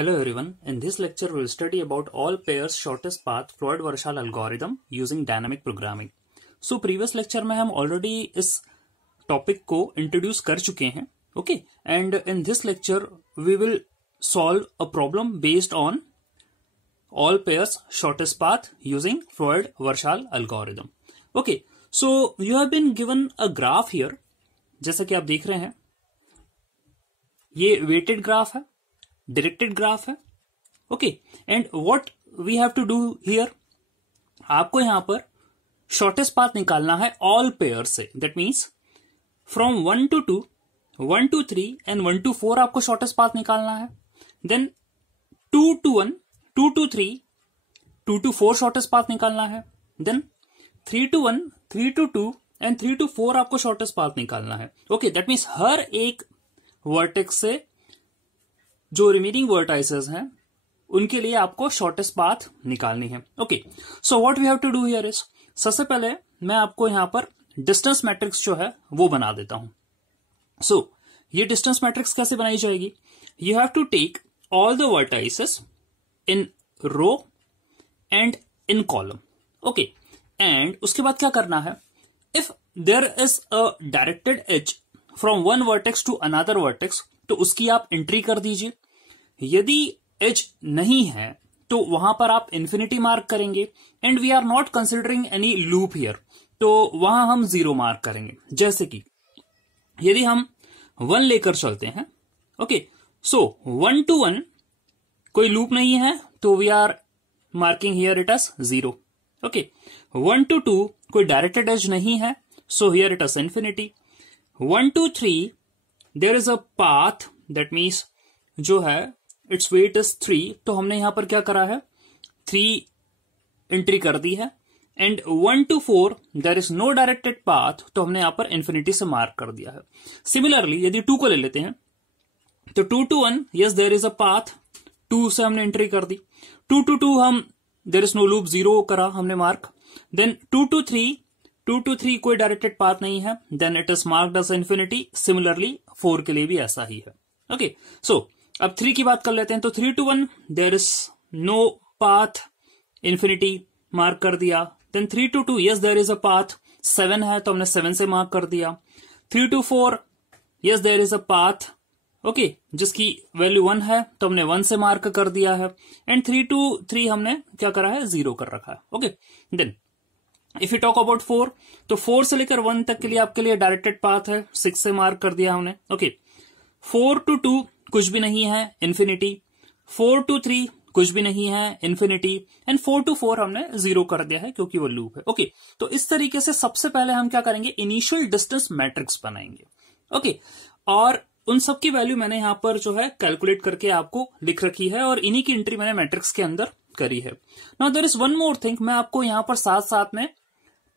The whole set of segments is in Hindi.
Hello everyone, in this lecture we will study about all pairs shortest path Floyd-Warshall algorithm using dynamic programming. So previous lecture में हम already इस topic को introduce कर चुके हैं, okay? And in this lecture we will solve a problem based on all pairs shortest path using Floyd-Warshall algorithm. Okay, so you have been given a graph here, जैसा कि आप देख रहे हैं, ये weighted graph है, डायरेक्टेड ग्राफ है, okay. And what we have to do here, आपको यहां पर शॉर्टेस्ट पाथ निकालना है ऑल पेयर से. That means from 1 to 2, 1 to 3 and 1 to 4 आपको शॉर्टेस्ट पाथ निकालना है. Then 2 to 1, 2 to 3, 2 to 4 shortest path निकालना है. Then 3 to 1, 3 to 2 and 3 to 4 आपको शॉर्टेस्ट पाथ निकालना है. ओके, दैट मीन्स हर एक वर्टेक्स से जो रिमेनिंग वर्टाइसेस हैं उनके लिए आपको शॉर्टेस्ट पाथ निकालनी है. Okay, so what we have to do here is, सबसे पहले मैं आपको यहां पर डिस्टेंस मैट्रिक्स जो है वो बना देता हूं. सो ये डिस्टेंस मैट्रिक्स कैसे बनाई जाएगी, you have to take all the vertices in row and in column. Okay, and उसके बाद क्या करना है, if there is a directed edge from one vertex to another vertex तो उसकी आप एंट्री कर दीजिए. यदि एज नहीं है तो वहां पर आप इंफिनिटी मार्क करेंगे. And we are not considering any loop here, तो वहां हम 0 मार्क करेंगे. जैसे कि यदि हम 1 लेकर चलते हैं, ओके, सो 1 to 1 कोई लूप नहीं है तो we are marking here it as 0. Okay, 1 to 2 कोई डायरेक्टेड एज नहीं है, so here it as infinity. 1 to 3 there is a path, that means जो है इट्स वेट इज 3, तो हमने यहां पर क्या करा है, 3 एंट्री कर दी है. And 1 to 4 there is no directed path, तो हमने यहां पर इंफिनिटी से मार्क कर दिया है. सिमिलरली यदि 2 को ले लेते हैं तो 2 to 1 yes there is a path, 2 से हमने एंट्री कर दी. 2 to 2 हम देयर इज नो लूप 0 करा हमने मार्क. देन 2 to 3 कोई डायरेक्टेड पाथ नहीं है, then it is marked as infinity. Similarly 4 के लिए भी ऐसा ही है. ओके, सो अब 3 की बात कर लेते हैं. तो 3 to 1 there is no path, infinity mark कर दिया. Then 3 to 2 yes there is a path, 7 है तो हमने 7 से मार्क कर दिया. 3 to 4 yes there is a path, okay, जिसकी वैल्यू 1 है तो हमने 1 से मार्क कर दिया है. एंड 3 to 3 हमने क्या करा है, 0 कर रखा है. Okay, then if you talk about 4, तो 4 से लेकर 1 तक के लिए आपके लिए डायरेक्टेड पाथ है, 6 से मार्क कर दिया हमने. ओके, 4 to 2 कुछ भी नहीं है, इंफिनिटी. 4 to 3 कुछ भी नहीं है, इंफिनिटी. एंड 4 to 4 हमने 0 कर दिया है क्योंकि वो लूप है. ओके, तो इस तरीके से सबसे पहले हम क्या करेंगे, इनिशियल डिस्टेंस मैट्रिक्स बनाएंगे. ओके, और उन सब की वैल्यू मैंने यहां पर जो है कैलकुलेट करके आपको लिख रखी है और इन्हीं की एंट्री मैंने मैट्रिक्स के अंदर करी है. Now there is one more thing, मैं आपको यहां पर साथ साथ में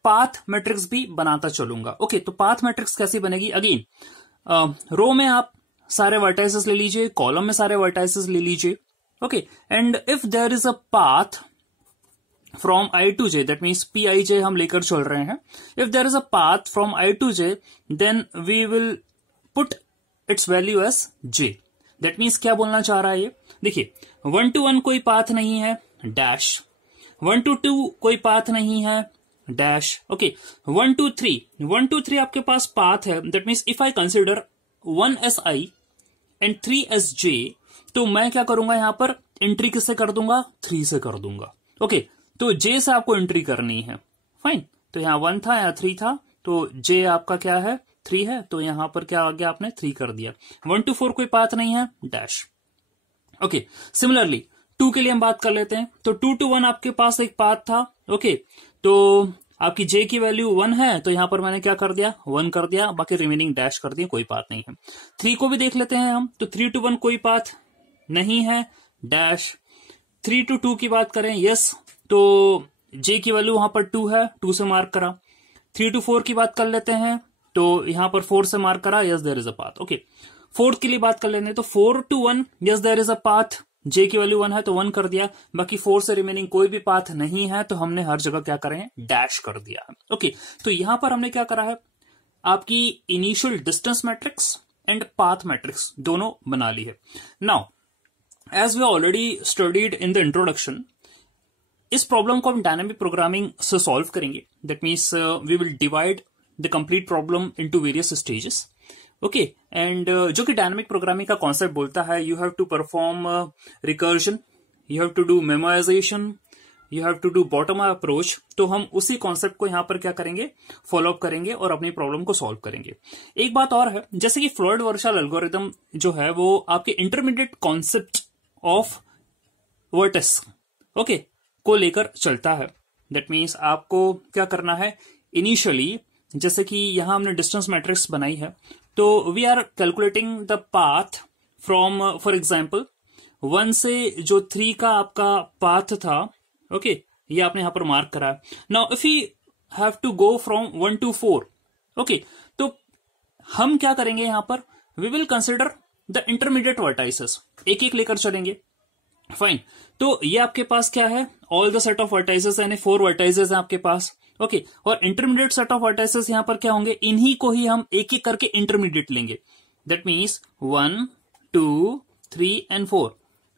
पाथ मैट्रिक्स भी बनाता चलूंगा. ओके, तो पाथ मैट्रिक्स कैसी बनेगी, अगेन रो में आप सारे वर्टाइसेस ले लीजिए, कॉलम में सारे वर्टाइसेस ले लीजिए. Okay, and if there is a path from I to J, that means Pij हम लेकर चल रहे हैं. If there is a path from I to J then we will put its value as J. That means क्या बोलना चाह रहा है ये, देखिए 1 to 1 कोई पाथ नहीं है, डैश. 1 to 2 कोई पाथ नहीं है, डैश. ओके, 1 to 3 आपके पास पाथ है. That means if I consider 1 as I and 3 as J, तो मैं क्या करूंगा, यहां पर एंट्री किससे कर दूंगा, 3 से कर दूंगा. ओके, तो J से आपको एंट्री करनी है. फाइन, तो यहां 1 था, यहां 3 था, तो J आपका क्या है, 3 है, तो यहां पर क्या आ गया, आपने 3 कर दिया. 1 to 4 कोई पाथ नहीं है, डैश. ओके, सिमिलरली 2 के लिए हम बात कर लेते हैं. तो 2 to 1 आपके पास एक पाथ था. ओके, तो आपकी J की वैल्यू 1 है, तो यहां पर मैंने क्या कर दिया, 1 कर दिया, बाकी रिमेनिंग डैश कर दिया, कोई पाथ नहीं है. 3 को भी देख लेते हैं हम, तो 3 to 1 कोई पाथ नहीं है, डैश. 3 to 2 की बात करें, यस, तो J की वैल्यू वहां पर 2 है, 2 से मार्क करा. 3 to 4 की बात कर लेते हैं, तो यहां पर 4 से मार्क करा, yes there is a path. Okay, 4 के लिए बात कर लेते हैं, तो 4 to 1 yes there is a path, J की वैल्यू 1 है तो 1 कर दिया, बाकी 4 से रिमेनिंग कोई भी पाथ नहीं है, तो हमने हर जगह क्या करें, डैश कर दिया. ओके, तो यहां पर हमने क्या करा है, आपकी initial distance matrix and path matrix दोनों बना ली है. Now as we already studied in the introduction, इस प्रॉब्लम को हम डायनामिक प्रोग्रामिंग से सॉल्व करेंगे. That means we will divide the complete problem into various stages. Okay, and जो कि डायनामिक प्रोग्रामिंग का कॉन्सेप्ट बोलता है, you have to perform recursion, you have to do memorization, you have to do bottom up approach. तो हम उसी कॉन्सेप्ट को यहां पर क्या करेंगे, फॉलो अप करेंगे और अपनी प्रॉब्लम को सॉल्व करेंगे. एक बात और है, जैसे कि फ्लोइड-वर्शाल एल्गोरिथम जो है वो आपके intermediate concept of vertices okay को लेकर चलता है. दैट मीन्स आपको क्या करना है, इनिशियली जैसे कि यहां हमने डिस्टेंस मैट्रिक्स बनाई है, तो we are calculating the path from, for example 1 से जो 3 का आपका पाथ था. ओके, ये आपने यहां पर मार्क करा है. Now if you have to go from 1 to 4, okay, तो हम क्या करेंगे यहां पर, we will consider the intermediate vertices, एक एक लेकर चलेंगे. फाइन, तो ये आपके पास क्या है, all the set of vertices, यानी 4 वर्टाइसेस हैं आपके पास. ओके, और इंटरमीडिएट सेट ऑफ वर्टाइसेस यहां पर क्या होंगे, इन्हीं को ही हम एक एक करके इंटरमीडिएट लेंगे. That means 1, 2, 3 and 4.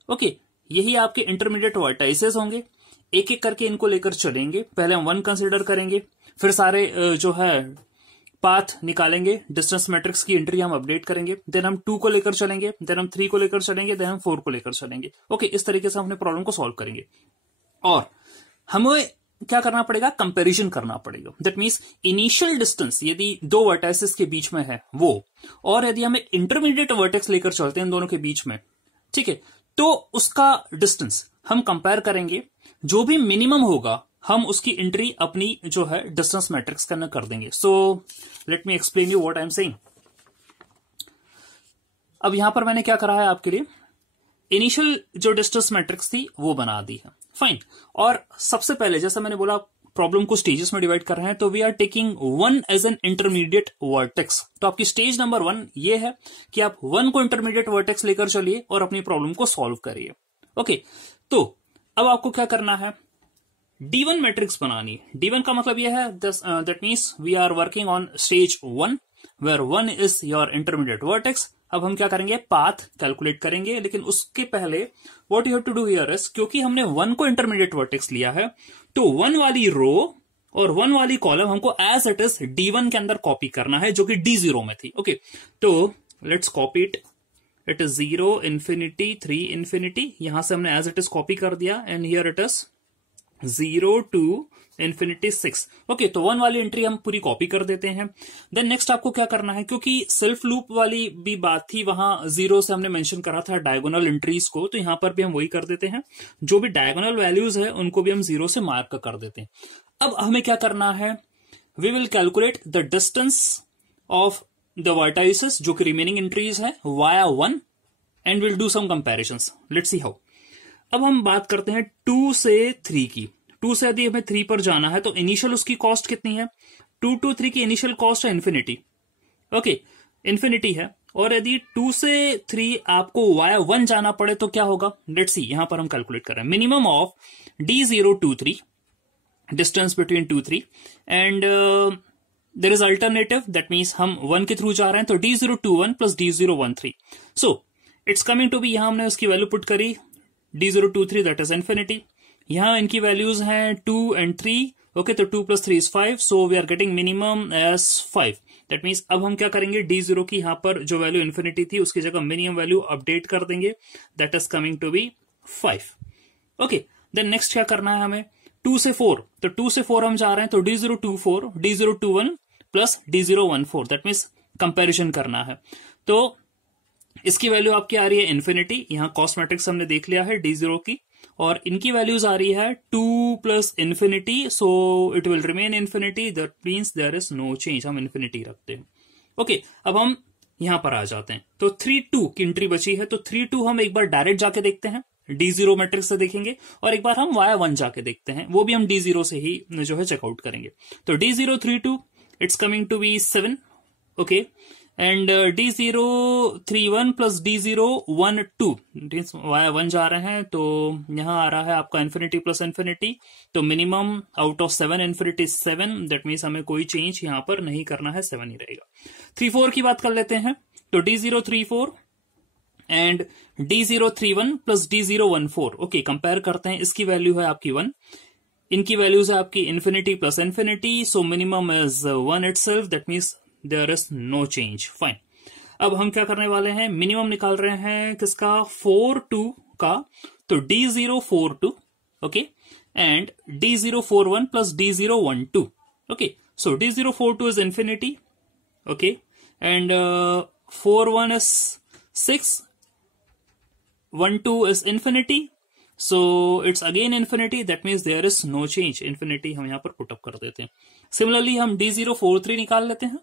ओके, यही आपके इंटरमीडिएट वर्टाइसेस होंगे. एक एक करके इनको लेकर चलेंगे. पहले हम 1 कंसिडर करेंगे, फिर सारे जो है पाथ निकालेंगे, डिस्टेंस मैट्रिक्स की एंट्री हम अपडेट करेंगे, देन हम 2 को लेकर चलेंगे, देन हम 3 को लेकर चलेंगे, देन हम 4 को लेकर चलेंगे. ओके, इस तरीके से हम अपने प्रॉब्लम को सॉल्व करेंगे. और हमें क्या करना पड़ेगा, कंपैरिजन करना पड़ेगा. दैट मीन्स इनिशियल डिस्टेंस यदि 2 वर्टाइसेस के बीच में है वो, और यदि हमें इंटरमीडिएट वर्टेक्स लेकर चलते हैं इन दोनों के बीच में, ठीक है, तो उसका डिस्टेंस हम कंपेयर करेंगे. जो भी मिनिमम होगा हम उसकी एंट्री अपनी जो है डिस्टेंस मैट्रिक्स के अंदर कर देंगे. So let me explain you what I am saying. अब यहां पर मैंने क्या करा है आपके लिए, इनिशियल जो डिस्टेंस मैट्रिक्स थी वो बना दी है. फाइन, और सबसे पहले जैसा मैंने बोला प्रॉब्लम को स्टेजेस में डिवाइड कर रहे हैं, तो we are taking 1 as an intermediate vertex. तो आपकी स्टेज नंबर 1 ये है कि आप 1 को इंटरमीडिएट वर्टेक्स लेकर चलिए और अपनी प्रॉब्लम को सॉल्व करिए. ओके, तो अब आपको क्या करना है, D1 मैट्रिक्स बनानी है. D1 का मतलब यह है, that means we are working on stage 1 where 1 is your intermediate vertex. अब हम क्या करेंगे, पाथ कैलकुलेट करेंगे, लेकिन उसके पहले what you have to do here is, क्योंकि हमने 1 को इंटरमीडिएट वर्टेक्स लिया है, तो 1 वाली रो और 1 वाली कॉलम हमको एज इट इज D1 के अंदर कॉपी करना है, जो कि D0 में थी. ओके, तो let's copy it. It is 0, infinity, 3, infinity. यहां से हमने एज इट इज कॉपी कर दिया, and here it is 0 to infinity 6. Okay, तो 1 वाली एंट्री हम पूरी कॉपी कर देते हैं. देन नेक्स्ट आपको क्या करना है, क्योंकि सेल्फ लूप वाली भी बात थी, वहां 0 से हमने मेंशन करा था डायगोनल एंट्रीज को, तो यहां पर भी हम वही कर देते हैं. जो भी डायगोनल वैल्यूज है उनको भी हम 0 से मार्क कर देते हैं. अब हमें क्या करना है, we will calculate the distance of the vertices जो कि रिमेनिंग एंट्रीज है via 1, and will do some comparisons. Let's see how. अब हम बात करते हैं 2 से 3 की. 2 से यदि हमें 3 पर जाना है तो इनिशियल उसकी कॉस्ट कितनी है, 2 to 3 की इनिशियल कॉस्ट है इंफिनिटी. ओके, इंफिनिटी है. और यदि 2 से 3 आपको वाया 1 जाना पड़े तो क्या होगा, लेट्स सी. यहां पर हम कैलकुलेट कर रहे हैं minimum of D0 to 3, distance between 2, 3, and there is alternative. That means हम 1 के थ्रू जा रहे हैं, तो D0 to 1 plus D0 1 3. So it's coming to be, यहां हमने उसकी वैल्यू पुट करी D0 to 3, that is infinity. यहां इनकी वैल्यूज हैं 2 and 3. ओके, तो 2 plus 3 is 5, so we are getting minimum as 5. That means अब हम क्या करेंगे, D0 की यहां पर जो वैल्यू इंफिनिटी थी उसकी जगह मिनिमम वैल्यू अपडेट कर देंगे, that is coming to be 5. Okay, then next क्या करना है हमें, 2 से 4. तो 2 से 4 हम जा रहे हैं, तो D0 to 4, D0 to 1 plus D0 1 4. That means comparison करना है. तो इसकी वैल्यू आपकी आ रही है इंफिनिटी. यहां कॉस्ट मैट्रिक्स हमने देख लिया है D0 की, और इनकी वैल्यूज आ रही है 2 plus infinity, so it will remain infinity. That means there is no change, हम इंफिनिटी रखते हैं. ओके, अब हम यहां पर आ जाते हैं. तो 3 2 की एंट्री बची है, तो 3 2 हम एक बार डायरेक्ट जाके देखते हैं, D0 मैट्रिक्स से देखेंगे, और एक बार हम वाया 1 जाके देखते हैं, वो भी हम D0 से ही जो है चेकआउट करेंगे. तो D0 3 2, it's coming to be 7. Okay, and D0 3 1 plus D0 1 2, via 1 जा रहे हैं, तो यहां आ रहा है आपका इंफिनिटी प्लस इंफिनिटी. तो minimum out of 7 infinity 7. That means हमें कोई चेंज यहां पर नहीं करना है, 7 ही रहेगा. 3 4 की बात कर लेते हैं. तो D0 3 4, and D031 plus D014। Okay, compare करते हैं। इसकी वैल्यू है आपकी 1, इनकी वैल्यूज है आपकी infinity plus infinity, so minimum is 1 itself, that means there is no change. Fine. अब हम क्या करने वाले हैं, मिनिमम निकाल रहे हैं किसका, 4 2 का, तो D042, okay, and D041 plus D012। Okay, so D042 is infinity, okay, and 41 is 6, 12 is infinity, so it's again infinity, that means there is no change, infinity हम यहां पर पुट अप कर देते हैं। सिमिलरली हम D043 निकाल लेते हैं,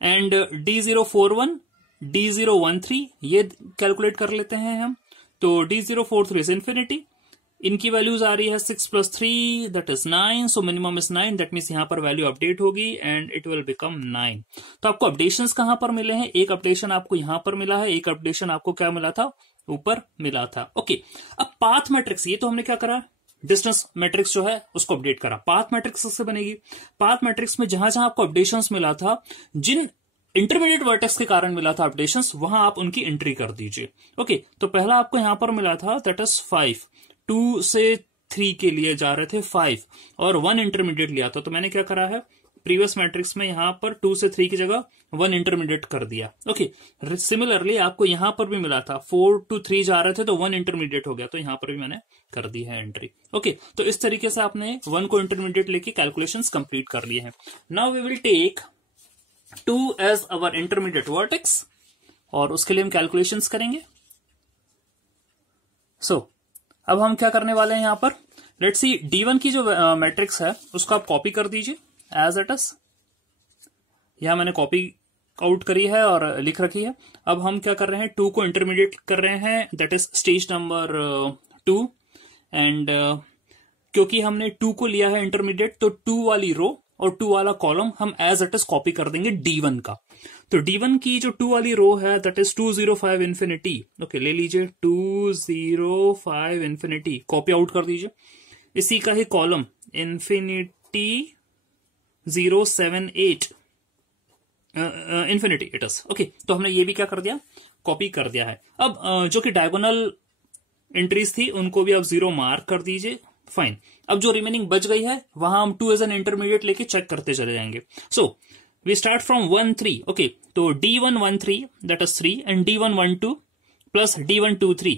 एंड D041, D013 ये कैलकुलेट कर लेते हैं हम, तो D043 is infinity, इनकी वैल्यूज आ रही है 6 plus 3 that is 9, so minimum is 9, that means यहां पर वैल्यू अपडेट होगी एंड इट विल बिकम 9। तो आपको अपडेशंस कहां पर मिले हैं, एक अपडेशन आपको यहां पर मिला है, एक अपडेशन आपको क्या मिला था, ऊपर मिला था। ओके, अब पाथ मैट्रिक्स, ये तो हमने क्या करा, डिस्टेंस मैट्रिक्स जो है उसको अपडेट करा। पाथ मैट्रिक्स से बनेगी, पाथ मैट्रिक्स में जहां जहां आपको अपडेशंस मिला था, जिन इंटरमीडिएट वर्टेक्स के कारण मिला था अपडेशंस, वहां आप उनकी एंट्री कर दीजिए। ओके, तो पहला आपको यहां पर मिला था दैट इज 5, 2 से 3 के लिए जा रहे थे 5 और 1 इंटरमीडिएट लिया था, तो मैंने क्या करा है, प्रीवियस मैट्रिक्स में यहां पर 2 से 3 की जगह 1 इंटरमीडिएट कर दिया। ओके, सिमिलरली आपको यहां पर भी मिला था 4 to 3 जा रहे थे, तो 1 इंटरमीडिएट हो गया, तो यहां पर भी मैंने कर दी है एंट्री। ओके, तो इस तरीके से आपने 1 को इंटरमीडिएट लेके कैलकुलेशंस कंप्लीट कर लिए हैं। Now we will take 2 as our intermediate vertex, और उसके लिए हम कैलकुलेशंस करेंगे। सो अब हम क्या करने वाले हैं, यहां पर लेट्स सी D1 की जो मैट्रिक्स है उसको आप कॉपी कर दीजिए एज इट इज। यहां मैंने कॉपी आउट करी है और लिख रखी है। अब हम क्या कर रहे हैं, 2 को इंटरमीडिएट कर रहे हैं, that is stage number 2, and क्योंकि हमने 2 को लिया है इंटरमीडिएट, तो 2 वाली रो और 2 वाला कॉलम हम एज इट इज कॉपी कर देंगे D1 का। तो D1 की जो 2 वाली रो है दैट इज 205 इन्फिनिटी। ओके, ले लीजिए 205 इन्फिनिटी, कॉपी आउट कर दीजिए। इसी का ही column infinity 078 infinity it is. Okay, तो हमने ये भी क्या कर दिया, कॉपी कर दिया है। अब जो कि डायगोनल एंट्रीज थी उनको भी आप 0 मार्क कर दीजिए। फाइन, अब जो रिमेनिंग बच गई है वहां हम 2 एज एन इंटरमीडिएट लेके चेक करते चले जाएंगे। So we start from 1 3। Okay, तो D113 that is 3 and D112 plus D123,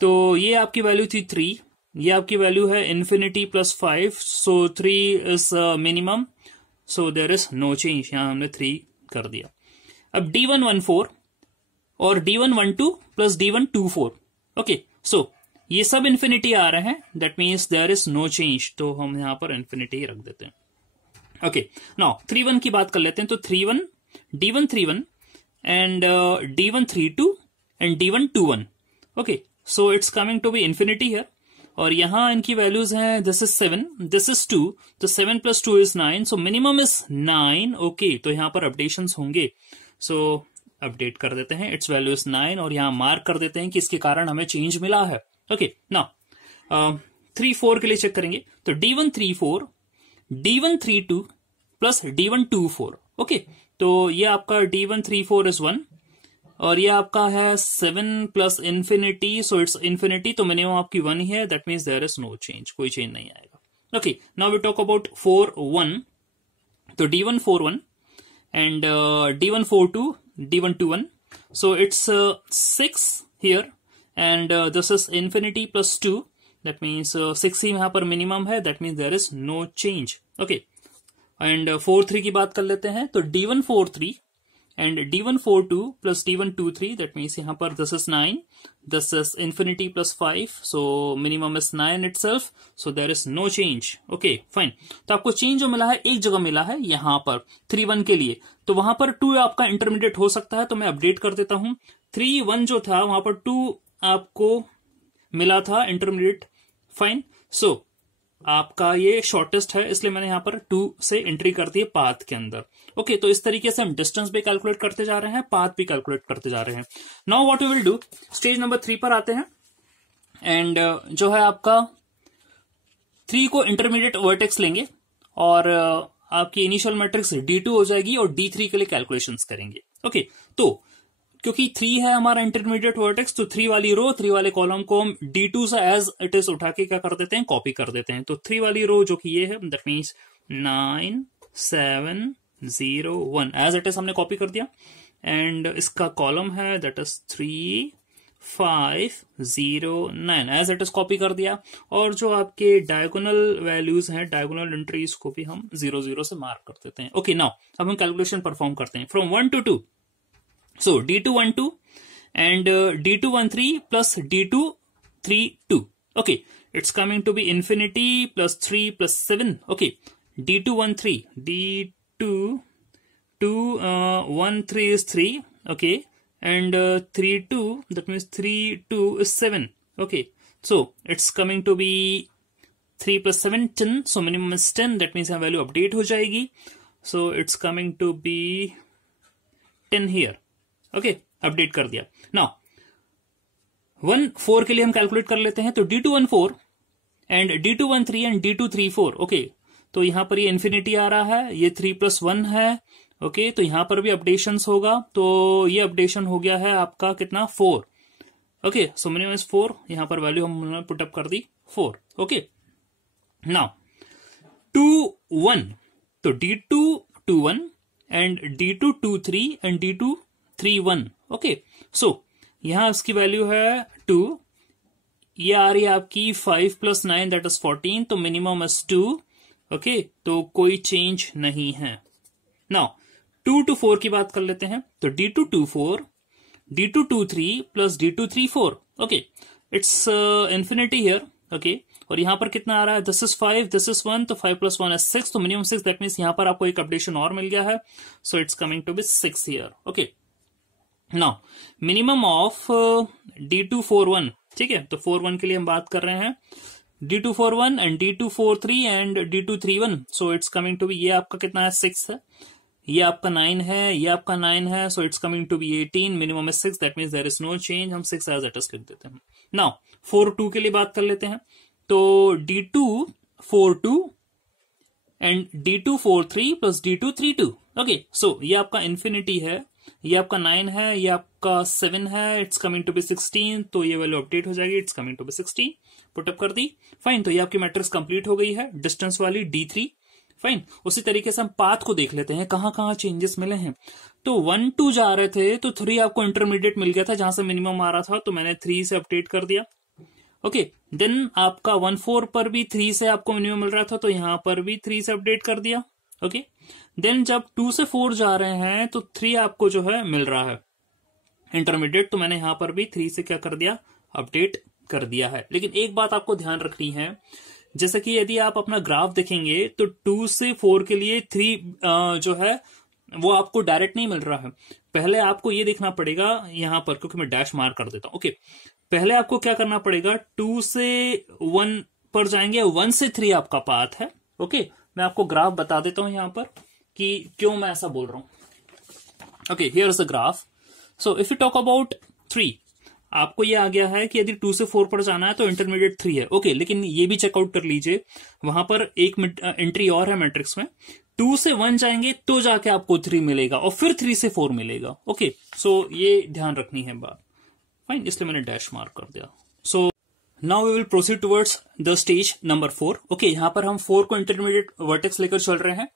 तो ये आपकी वैल्यू थी 3, ये आपकी वैल्यू है infinity plus 5, so 3 is minimum, so there is no change, यहां हमने 3 कर दिया। अब D114 और D112 प्लस D124। ओके, सो ये सब इन्फिनिटी आ रहे हैं, that means there is no change, तो हम यहां पर इन्फिनिटी रख देते हैं। ओके, नाउ 31 की बात कर लेते हैं, तो 31 D131 and D132 and D121। Okay, so it's coming to be infinity here, और यहां इनकी वैल्यूज हैं, दिस इज 7, दिस इज 2, तो 7 plus 2 is 9, so minimum is 9। Okay, तो यहां पर अपडेशंस होंगे, सो अपडेट कर देते हैं, इट्स वैल्यू इज 9, और यहां मार्क कर देते हैं कि इसके कारण हमें चेंज मिला है। ओके, नाउ 3-4 के लिए चेक करेंगे, तो D134 D132 plus D124। Okay, तो ये आपका D134 इज 1, और ये आपका है 7 plus infinity, so it's infinity, तो मिनिमम आपकी 1 ही है, that means there is no change, कोई चेंज नहीं आएगा। Okay, now we talk about 4-1, तो D141 and D142 D121, so it's 6 here, and this is infinity plus 2, that means 6 ही यहाँ पर मिनिमम है, that means there is no change। okay, and 4-3 की बात कर लेते हैं, तो D143 and D142 plus D123, that means यहाँ पर this is 9, this is infinity plus 5, so minimum is 9 itself, so there is no change। okay, fine, तो आपको चेंज जो मिला है एक जगह मिला है यहाँ पर 3-1 के लिए, तो वहां पर 2 आपका इंटरमीडिएट हो सकता है, तो मैं अपडेट कर देता हूं। 3-1 जो था वहां पर 2 आपको मिला था इंटरमीडिएट। फाइन, सो आपका ये शॉर्टेस्ट है, इसलिए मैंने यहां पर 2 से एंट्री कर दी है पाथ के अंदर। ओके, तो इस तरीके से हम डिस्टेंस भी कैलकुलेट करते जा रहे हैं, पाथ भी कैलकुलेट करते जा रहे हैं। Now what we will do, stage number 3 पर आते हैं, एंड जो है आपका 3 को इंटरमीडिएट वर्टेक्स लेंगे, और आपकी इनिशियल मैट्रिक्स D2 हो जाएगी, और D3 के लिए कैलकुलेशंस करेंगे। ओके, तो क्योंकि 3 है हमारा इंटरमीडिएट वर्टेक्स, तो 3 वाली रो 3 वाले कॉलम को हम D2 से एज इट इज उठा के क्या कर देते हैं, कॉपी कर देते हैं। तो 3 वाली रो जो कि ये है, that means 9 7 0 1 as it is हमने कॉपी कर दिया। एंड इसका कॉलम है that is 3 5 0 9 as it is copy कर दिया। और जो आपके डायगोनल वैल्यूज हैं, डायगोनल एंट्रीज को भी हम 0 0 से मार्क कर देते हैं। ओके, नाउ अब हम कैलकुलेशन परफॉर्म करते हैं from 1 to 2। So D2 1 2 and D2 1 3 plus D2 3 2. Okay, it's coming to be infinity plus 3 plus 7. Okay, D2 1 3 D2 2 1 3 is 3. Okay, and 3 2, that means 3 2 is 7. Okay, so it's coming to be 3 plus 7 10. So minimum is 10. That means our value update हो जाएगी. So it's coming to be 10 here. Okay, update कर दिया। नाउ 1 4 के लिए हम कैलकुलेट कर लेते हैं। तो D2 1 4 and D2 1 3 and D2 3 4। Okay, तो यहां पर ये इंफिनिटी आ रहा है, ये 3 plus 1 है। ओके, तो यहां पर भी अपडेशन होगा, तो ये अपडेशन हो गया है आपका कितना, 4। ओके, सो मिनिमम इज 4, यहां पर वैल्यू हमने पुटअप कर दी 4। ओके, नाउ 2 1, तो D2 2 1 and D2 2 3 and D2 3 1। Okay, सो यहां इसकी वैल्यू है 2, ये आ रही है आपकी 5 plus 9 दैट इज 14, तो मिनिमम इज 2। ओके, तो कोई चेंज नहीं है। नाउ 2 to 4 की बात कर लेते हैं। तो D2 2 4 D2 2 3 plus D2 3 4। Okay, it's infinity here. Okay, और यहां पर कितना आ रहा है, दिस इज 5 दिस इज 1, तो 5 plus 1 is 6, तो मिनिमम 6, दैट मीन्स यहां पर आपको एक अपडेशन और मिल गया है। So it's coming to be 6 here. Okay, now minimum of D2 4 1, ठीक है, तो 4 1 के लिए हम बात कर रहे हैं। D2 4 1 and D2 4 3 and D2 3 1, so it's coming to be, ये आपका कितना है, 6 है, ये आपका 9 है, ये आपका 9 है, so it's coming to be 18, minimum is 6, that means there is no change. हम 6 एज इट इज लिख देते हैं। नाउ 4 2 के लिए बात कर लेते हैं। तो D2 4 2 and D2 4 3 plus D2 3 2। Okay, सो ये आपका इंफिनिटी है, ये आपका 9 है, ये आपका 7 है, इट्स कमिंग टू बी 16, तो ये वैल्यू अपडेट हो जाएगी, it's coming to be 16, put up कर दी। फाइन, तो ये आपकी मैट्रिक्स कंप्लीट हो गई है, डिस्टेंस वाली D3। फाइन, उसी तरीके से हम पाथ को देख लेते हैं, कहां कहां चेंजेस मिले हैं। तो 1 2 जा रहे थे, तो 3 आपको इंटरमीडिएट मिल गया था, जहां से मिनिमम आ रहा था, तो मैंने 3 से अपडेट कर दिया। ओके, देन आपका 1 4 पर भी 3 से आपको मिनिमम मिल रहा था, तो यहां पर भी 3 से अपडेट कर दिया। ओके, देन जब 2 से 4 जा रहे हैं, तो 3 आपको जो है मिल रहा है इंटरमीडिएट, तो मैंने यहां पर भी 3 से क्या कर दिया, अपडेट कर दिया है। लेकिन एक बात आपको ध्यान रखनी है, जैसे कि यदि आप अपना ग्राफ देखेंगे, तो 2 से 4 के लिए 3 जो है वो आपको डायरेक्ट नहीं मिल रहा है। पहले आपको ये देखना पड़ेगा यहां पर, क्योंकि मैं डैश मार्क कर देता हूं। ओके, पहले आपको क्या करना पड़ेगा, 2 से 1 पर जाएंगे, 1 से 3 आपका पाथ है। ओके, मैं आपको ग्राफ बता देता हूं यहां पर कि क्यों मैं ऐसा बोल रहा हूं। Okay, here is the graph. So if you talk about 3, आपको ये आ गया है कि यदि 2 से 4 पर जाना है तो इंटरमीडिएट 3 है। ओके, लेकिन ये भी चेकआउट कर लीजिए, वहां पर एक एंट्री और है मैट्रिक्स में। 2 से 1 जाएंगे तो जाके आपको 3 मिलेगा, और फिर 3 से 4 मिलेगा। ओके, सो ये ध्यान रखनी है बात। फाइन, इसलिए मैंने डैश मार्क कर दिया। So now we will proceed towards the stage number 4। Okay, यहां पर हम 4 को इंटरमीडिएट वर्टेक्स लेकर चल रहे हैं।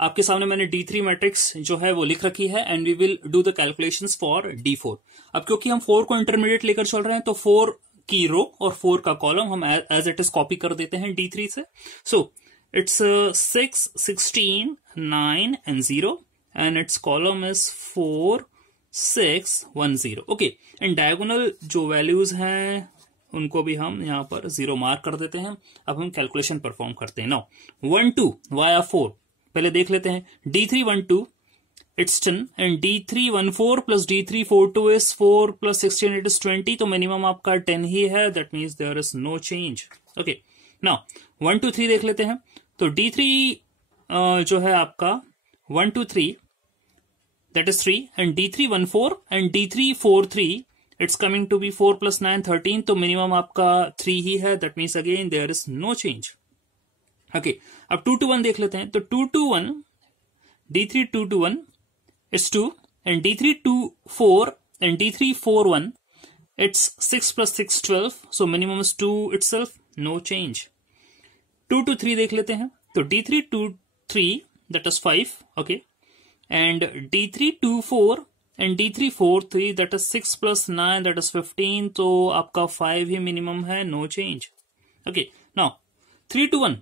आपके सामने मैंने D3 मैट्रिक्स जो है वो लिख रखी है, and we will do the calculations for D4। अब क्योंकि हम 4 को इंटरमीडिएट लेकर चल रहे हैं, तो 4 की रो और 4 का कॉलम हम एज इट इज कॉपी कर देते हैं D3 से। So it's 6 16 9 and 0, and it's column is 4 6 1 0। Okay, and diagonal जो वैल्यूज हैं उनको भी हम यहां पर 0 मार्क कर देते हैं। अब हम कैलकुलेशन परफॉर्म करते हैं। नाउ 1 2 वाया 4 पहले देख लेते हैं। D3 1 2 it's 10, and D3 1 4 plus D3 4 2 is 4 plus 16 it is 20, तो मिनिमम आपका 10 ही है, that means there is no change. Okay, now 1 2 3 देख लेते हैं। तो D3 जो है आपका 1 2 3 that is 3, and D3 1 4 and D3 4 3, it's coming to be 4 plus 9 13, तो मिनिमम आपका 3 ही है, that means again there is no change. Okay, अब 2 2 1 देख लेते हैं। तो 2 2 1 D3 2 2 1 it's 2, and D3 2 4 and D3 4 1, it's 6 plus 6 12, so minimum is 2 itself, no change. 2 to 3 देख लेते हैं, तो D3 2 3 that is 5, okay, and D3 2 4 and D3 4 3 that is 6 plus 9 that is 15, तो आपका 5 ही minimum है, no change. Okay, now 3 to 1,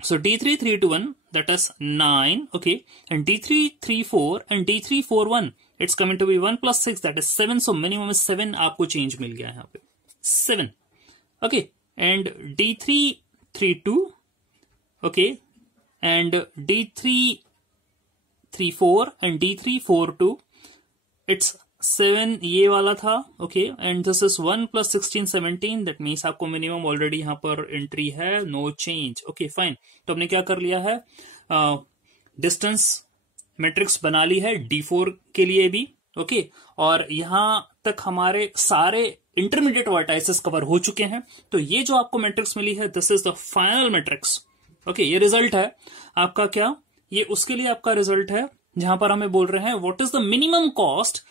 so D3 3 to 1 that is 9, okay, and D3 3 4 and D3 4 1, it's coming to be 1 plus 6 that is 7, so minimum is 7, आपको change मिल गया है यहाँ पे 7, okay, and D3 3 2, okay, and D3 3 4 and D3 4 2, it's 7 ये वाला था, okay, and this is 1 plus 16 17, that means आपको मिनिमम ऑलरेडी यहाँ पर एंट्री है, नो चेंज. ओके फाइन, तो हमने क्या कर लिया है, डिस्टेंस मैट्रिक्स बना ली है D4 के लिए भी, ओके, और यहां तक हमारे सारे इंटरमीडिएट वर्टाइसेस कवर हो चुके हैं. तो ये जो आपको मैट्रिक्स मिली है, this is the final matrix. Okay, ये रिजल्ट है आपका, क्या ये उसके लिए आपका रिजल्ट है जहां पर हमें बोल रहे हैं what is the minimum cost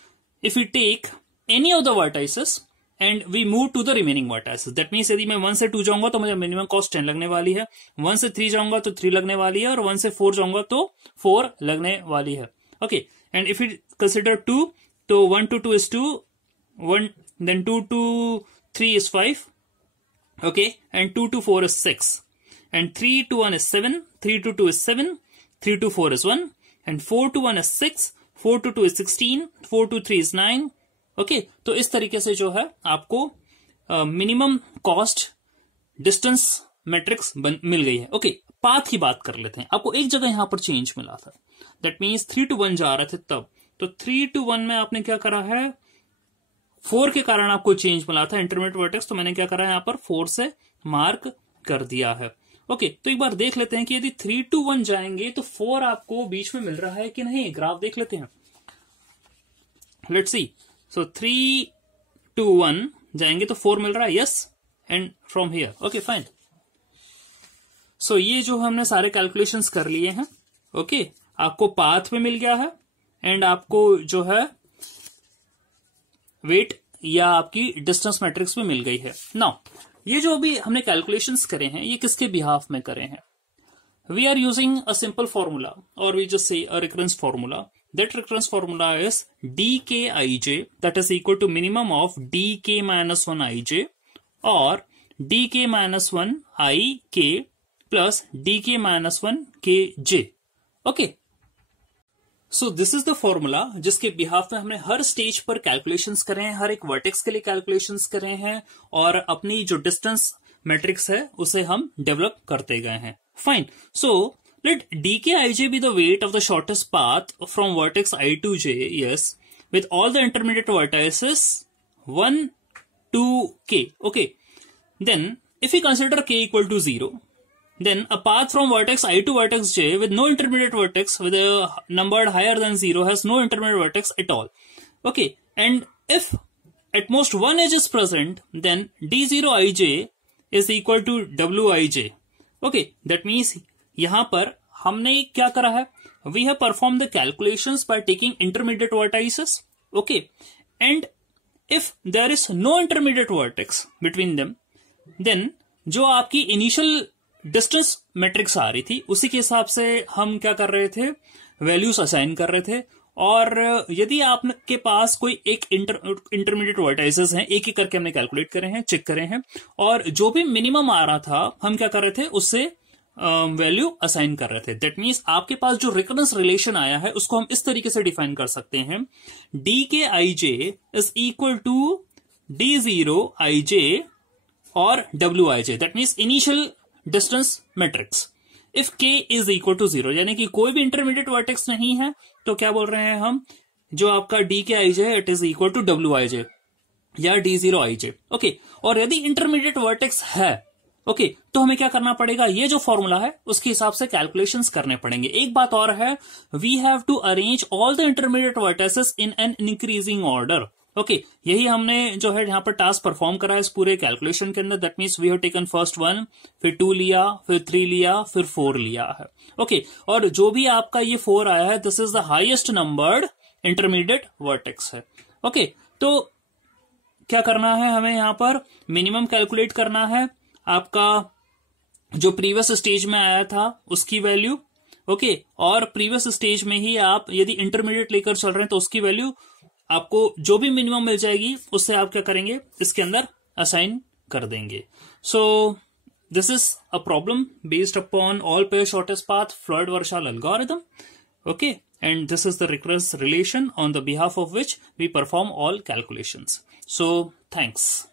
if we take any of the vertices and we move to the remaining vertices. That means यदि मैं 1 से 2 जाऊंगा तो मुझे मिनिमम कॉस्ट 10 लगने वाली है, 1 से 3 जाऊंगा तो 3 लगने वाली है, और 1 से 4 जाऊंगा तो 4 लगने वाली है. Okay, and if you consider 2, तो 1 to 2 is 2, 1 then 2 to 3 is 5, okay, and 2 to 4 is 6, and 3 to 1 is 7, 3 to 2 is 7, 3 to 4 is 1, and 4 to 1 is 6, 4 to 2 is 16, 4 to 3 is 9. Okay, तो इस तरीके से जो है आपको मिनिमम कॉस्ट डिस्टेंस मैट्रिक्स मिल गई है. ओके, पाथ की बात कर लेते हैं. आपको एक जगह यहां पर चेंज मिला था, दैट मीन्स 3 to 1 जा रहे थे तब, तो 3 to 1 में आपने क्या करा है, 4 के कारण आपको चेंज मिला था इंटरमीडिएट वर्टेक्स, तो मैंने क्या करा है यहां पर 4 से मार्क कर दिया है. ओके, तो एक बार देख लेते हैं कि यदि 3 to 1 जाएंगे तो 4 आपको बीच में मिल रहा है कि नहीं. ग्राफ देख लेते हैं, लेट्स सी. सो 3 to 1 जाएंगे तो 4 मिल रहा है, yes, and from here. Okay fine, so ये जो हमने सारे कैलकुलेशंस कर लिए हैं, ओके, आपको पाथ में मिल गया है एंड आपको जो है वेट या आपकी डिस्टेंस मैट्रिक्स में मिल गई है. नाउ ये जो अभी हमने कैलकुलेशंस करे हैं, ये किसके बिहाफ में करे हैं? We are using a simple formula, और we just say a recurrence formula. That recurrence formula is dkij, that is equal to minimum of dk minus 1 ij और dk minus 1 ik plus dk minus 1 kj. Okay, so this is the formula जिसके बिहाफ में हमने हर स्टेज पर कैलकुलेशंस करे हैं, हर एक वर्टेक्स के लिए कैलकुलेशंस करे हैं, और अपनी जो डिस्टेंस मैट्रिक्स है उसे हम डेवलप करते गए हैं. Fine, so let dkij be the weight of the shortest path from vertex I to j, yes, with all the intermediate vertices 1 to k. Okay, then if we consider k equal to 0, then a path from vertex I to vertex j with no intermediate vertex with a numbered higher than 0 has no intermediate vertex at all. Okay, and if at most one edge is present, then d0ij is equal to wij. Okay, that means यहां पर हमने क्या करा है, we have perform the calculations by taking intermediate vertices. Okay, and if there is no intermediate vertex between them, then जो आपकी इनिशियल डिस्टेंस मैट्रिक्स आ रही थी उसी के हिसाब से हम क्या कर रहे थे, वैल्यूज असाइन कर रहे थे. और यदि आपके पास कोई एक इंटरमीडिएट वर्टाइसेस हैं, एक एक करके हमने कैलकुलेट करे हैं, चेक करे हैं, और जो भी मिनिमम आ रहा था हम क्या कर रहे थे, उससे वैल्यू असाइन कर रहे थे. दैट मीन्स आपके पास जो रिकरेंस रिलेशन आया है उसको हम इस तरीके से डिफाइन कर सकते हैं, dkij is equal to d0ij और wij. That means initial distance matrix if k is equal to 0, यानी कि कोई भी इंटरमीडिएट वर्टेक्स नहीं है, तो क्या बोल रहे हैं हम, जो आपका dkij है it is equal to wij या d0ij. ओके, और यदि इंटरमीडिएट वर्टेक्स है, ओके, तो हमें क्या करना पड़ेगा, ये जो फॉर्मूला है उसके हिसाब से कैलकुलेशंस करने पड़ेंगे. एक बात और है, we have to arrange all the intermediate vertices in an increasing order. Okay, यही हमने जो है यहाँ पर टास्क परफॉर्म करा है इस पूरे कैलकुलेशन के अंदर. That means we have taken first 1, फिर 2 लिया, फिर 3 लिया, फिर 4 लिया है. ओके, और जो भी आपका ये 4 आया है, this is the highest numbered intermediate vertex है. ओके, तो क्या करना है हमें यहां पर मिनिमम कैलकुलेट करना है, आपका जो प्रीवियस स्टेज में आया था उसकी वैल्यू, ओके, और प्रीवियस स्टेज में ही आप यदि इंटरमीडिएट लेकर चल रहे हैं तो उसकी वैल्यू आपको जो भी मिनिमम मिल जाएगी उससे आप क्या करेंगे, इसके अंदर असाइन कर देंगे. सो this is a problem based upon all pair shortest path Floyd-Warshall algorithm. Okay, and this is the recurrence relation on the behalf of which we perform all calculations. So thanks.